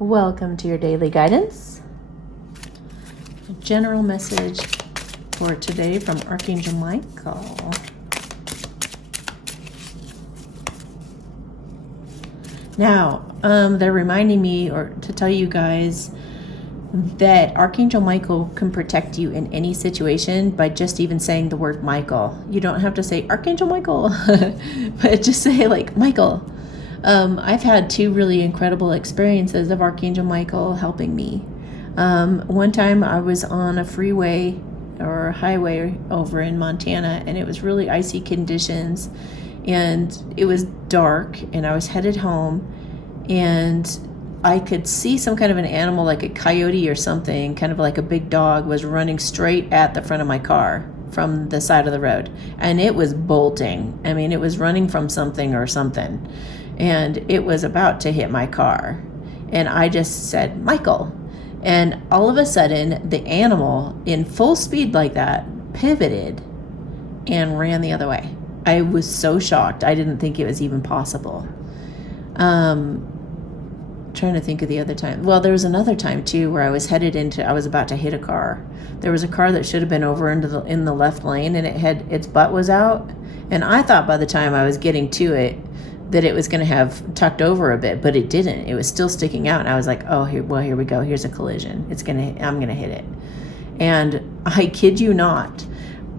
Welcome to your daily guidance. A general message for today from Archangel Michael. Now, they're reminding me to tell you guys that Archangel Michael can protect you in any situation by just even saying the word Michael. You don't have to say Archangel Michael, but just say like Michael. I've had two really incredible experiences of Archangel Michael helping me. One time I was on a freeway or highway over in Montana, and it was really icy conditions, and it was dark, and I was headed home, and I could see some kind of an animal, like a coyote or something, kind of like a big dog, was running straight at the front of my car from the side of the road, and it was bolting. I mean, it was running from something or something, and it was about to hit my car, and I just said, Michael. And all of a sudden, the animal, in full speed like that, pivoted and ran the other way. I was so shocked. I didn't think it was even possible. Trying to think of the other time. Well, there was another time too where I was about to hit a car. There was a car that should have been over in the left lane, and its butt was out. And I thought by the time I was getting to it that it was going to have tucked over a bit, but it didn't. It was still sticking out, and I was like, "Oh, here we go. Here's a collision. I'm going to hit it." And I kid you not,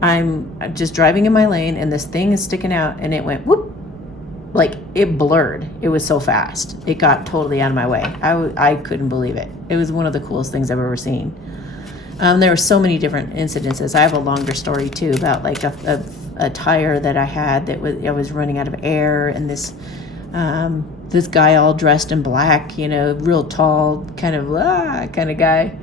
I'm just driving in my lane, and this thing is sticking out, and it went whoop, like it blurred. It was so fast. It got totally out of my way. I couldn't believe it. It was one of the coolest things I've ever seen. There were so many different incidences. I have a longer story too about like a tire that I had I was running out of air, and this guy all dressed in black, real tall, kind of guy,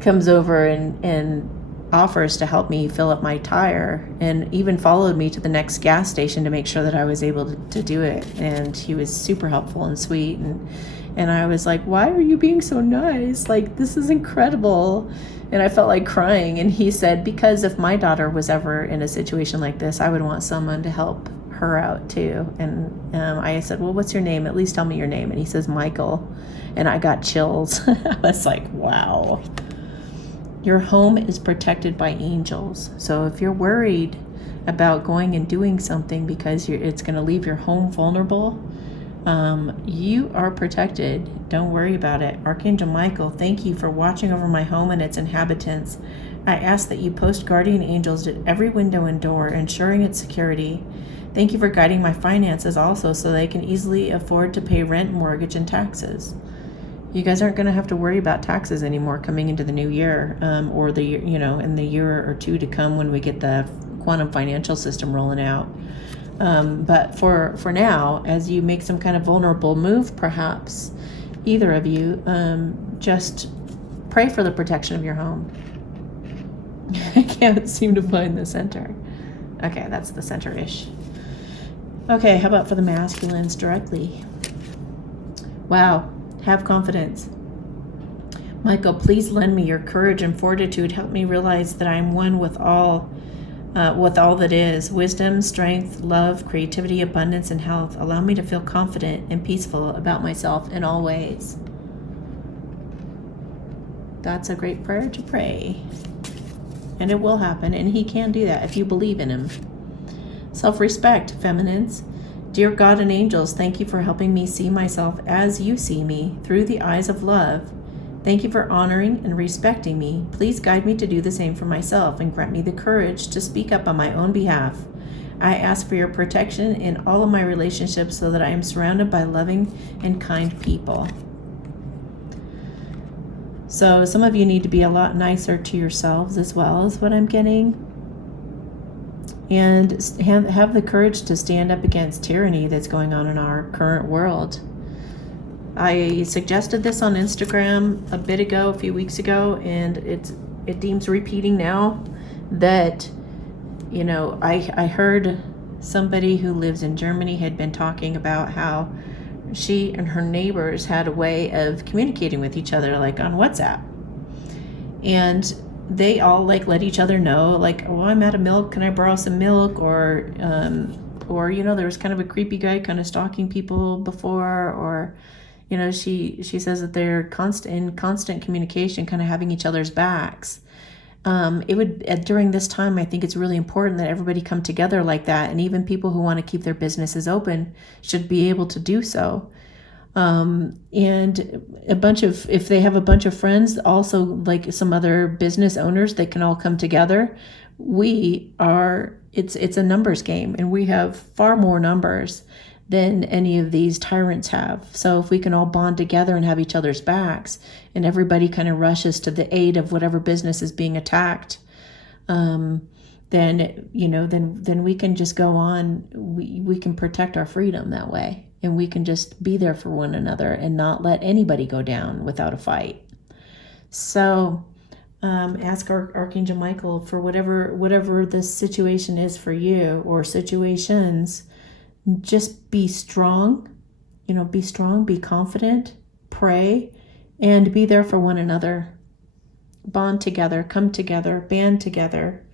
comes over and offers to help me fill up my tire, and even followed me to the next gas station to make sure that I was able to do it. And he was super helpful and sweet, and I was like, why are you being so nice? Like, this is incredible. And I felt like crying. And he said, because if my daughter was ever in a situation like this, I would want someone to help her out too. And I said, well, what's your name? At least tell me your name. And he says, Michael. And I got chills. I was like, wow. Your home is protected by angels. So if you're worried about going and doing something because it's going to leave your home vulnerable, you are protected. Don't worry about it. Archangel Michael, thank you for watching over my home and its inhabitants. I ask that you post guardian angels at every window and door, ensuring its security. Thank you for guiding my finances also, so they can easily afford to pay rent, mortgage, and taxes. You guys aren't going to have to worry about taxes anymore coming into the new year, or the in the year or two to come when we get the quantum financial system rolling out. But for now, as you make some kind of vulnerable move, perhaps either of you, just pray for the protection of your home. I can't seem to find the center. Okay, that's the center-ish. Okay, how about for the masculines directly? Wow. Have confidence. Michael, please lend me your courage and fortitude. Help me realize that I am one with all that is. Wisdom, strength, love, creativity, abundance, and health. Allow me to feel confident and peaceful about myself in all ways. That's a great prayer to pray. And it will happen, and he can do that if you believe in him. Self-respect, feminines. Dear God and angels, thank you for helping me see myself as you see me, through the eyes of love. Thank you for honoring and respecting me. Please guide me to do the same for myself and grant me the courage to speak up on my own behalf. I ask for your protection in all of my relationships so that I am surrounded by loving and kind people. So some of you need to be a lot nicer to yourselves as well, is what I'm getting. And have the courage to stand up against tyranny that's going on in our current world. I suggested this on Instagram a few weeks ago, and it deems repeating now that, I heard somebody who lives in Germany had been talking about how she and her neighbors had a way of communicating with each other, like on WhatsApp. And they all let each other know, like, oh, I'm out of milk, can I borrow some milk? Or there was kind of a creepy guy kind of stalking people before, or You know, she says that they're in constant communication, kind of having each other's backs. It would during this time, I think it's really important that everybody come together like that, and even people who want to keep their businesses open should be able to do so. And if they have a bunch of friends, also like some other business owners, they can all come together. It's a numbers game, and we have far more numbers than any of these tyrants have. So if we can all bond together and have each other's backs, and everybody kind of rushes to the aid of whatever business is being attacked, then we can just go on. We can protect our freedom that way, and we can just be there for one another and not let anybody go down without a fight. So ask Archangel Michael for whatever this situation is for you, or situations. Just be strong, be confident, pray, and be there for one another. Bond together, come together, band together,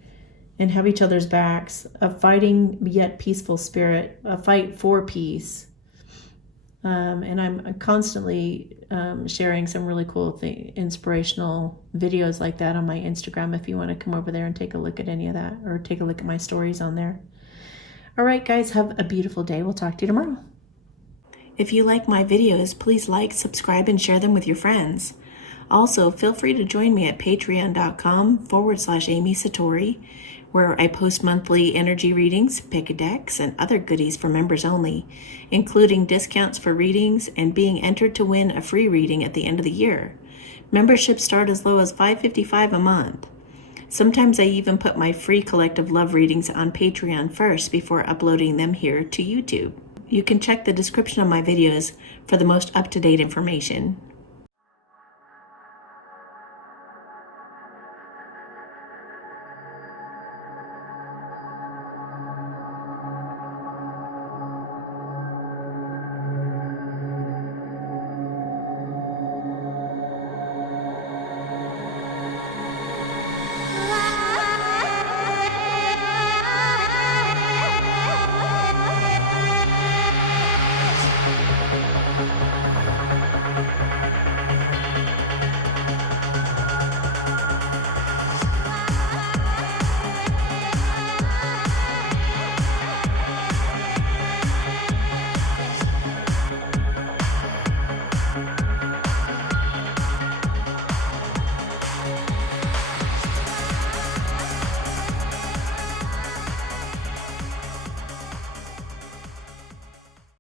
and have each other's backs. A fighting yet peaceful spirit, a fight for peace. And I'm constantly sharing some really cool inspirational videos like that on my Instagram if you want to come over there and take a look at any of that, or take a look at my stories on there. All right, guys, have a beautiful day. We'll talk to you tomorrow. If you like my videos, please like, subscribe, and share them with your friends. Also, feel free to join me at patreon.com/Amy Satori, where I post monthly energy readings, pick a decks, and other goodies for members only, including discounts for readings and being entered to win a free reading at the end of the year. Memberships start as low as $5.55 a month. Sometimes I even put my free collective love readings on Patreon first before uploading them here to YouTube. You can check the description of my videos for the most up-to-date information.